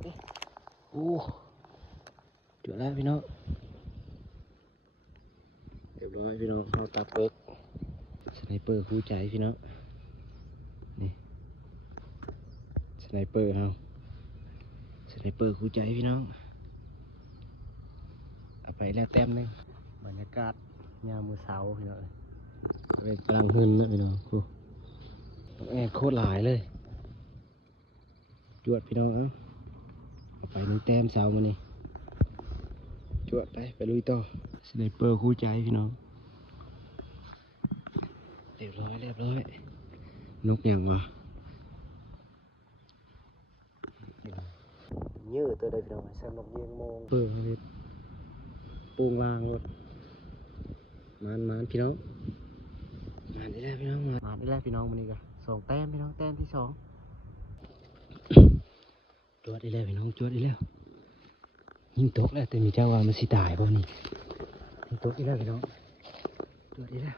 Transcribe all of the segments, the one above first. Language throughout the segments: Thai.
โอ้เดี๋ยวแล้วพี่น้องเรียบร้อยพี่น้องเราตัดเบิกสไนเปอร์คู่ใจพี่น้องนี่สไนเปอร์เราสไนเปอร์คู่ใจพี่น้องเอาไปแล้วแต้มนึงบรรยากาศยามมื้อเช้าพี่น้องเป็นกำลังหึ่นนะพี่น้องโอ้แอนโคตรหลายเลยจวดพี่น้องเอาไป1 แต้มเช้ามานี่จวดไปลุยต่อสไนเปอร์คู่ใจพี่น้องเรียบร้อยนกอย่างวะเยอะตัวใดพี่น้องใส่นกเยียงโมงเปิดให้ตูงลางรถมันพี่น้องมาได้แล้วพี่น้องมาได้แล้วพี่น้องวันนี้ก็2 แต้มพี่น้องแต้มที่ 2จวดได้แล้วพี่น้องจวดได้แล้วยิงตกแล้วแต่มีเจ้าว่ามันสิตายบ่นี่ยิงตกได้แล้วพี่น้องจวดได้แล้ว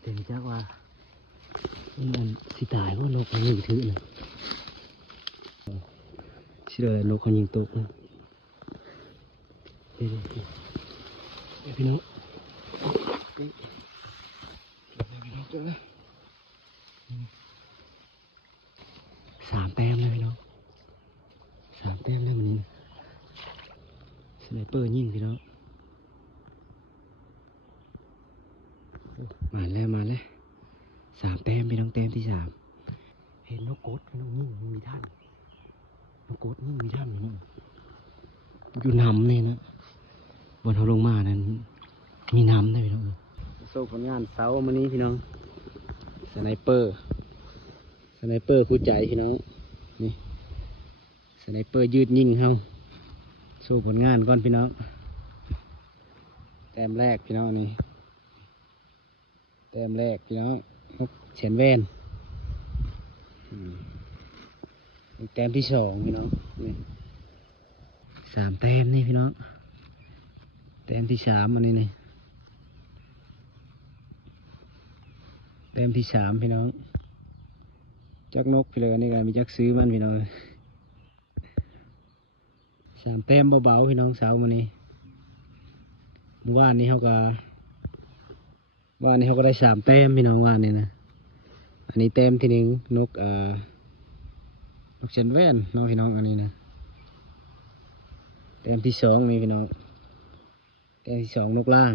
แต่มีเจ้าว่ามันสิตายบ่นกมันยิงถือเลยสิเลยนกเขายิงตกนะเดี๋ยวพี่น้องเจอแล้ว3 แต้มเลยพี่น้อง3 แต้มเลยมันสไนเปอร์ยิงพี่น้องมาแล้ว3 แต้มพี่น้องแต้มที่ 3เห็นนกกดพี่น้องยิงมีท่านนกกดยิงมีท่านพี่น้องอยู่น้ำนี่นะบนเขาลงมานั้นมีน้ำได้พี่น้องโซ่ผลงานเสาร์มื้อนี้พี่น้องสไนเปอร์คู่ใจพี่น้องนี่สไนเปอร์ยืดยิงเขาโซ่ผลงานก่อนพี่น้องแต้มแรกพี่น้องนี่แต้มแรกพี่น้องนกเฉียนแว่นแต้มที่ 2พี่น้องนี่3 แต้มนี่พี่น้องแต้มที่ 3อันนี้นี่แต้มที่ 3พี่น้องจักนกพี่เลยนี่กันมีจักซื้อมันพี่น้อง3 แต้มเบาๆพี่น้องเสาร์มื้อนี้ว่านนี้เขาก็ได้3 แต้มพี่น้องว่านนี่นะอันนี้แต้มที่ 1นกเฉียนแว่นน้องพี่น้องอันนี้นะแต้มที่ 2นี่พี่น้องแต้มที่ 2นกล่าง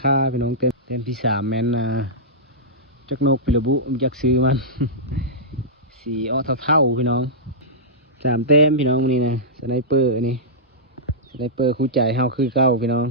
ค่าพี่น้องแต้มที่ 3แม่นจักนกปิระบุมันจักซื้อมัน สีอ้อเท่าพี่น้อง3 แต้มพี่น้องนี่นะสไนเปอร์อันนี้สไนเปอร์คู่ใจเฮาคือเก้าพี่น้อง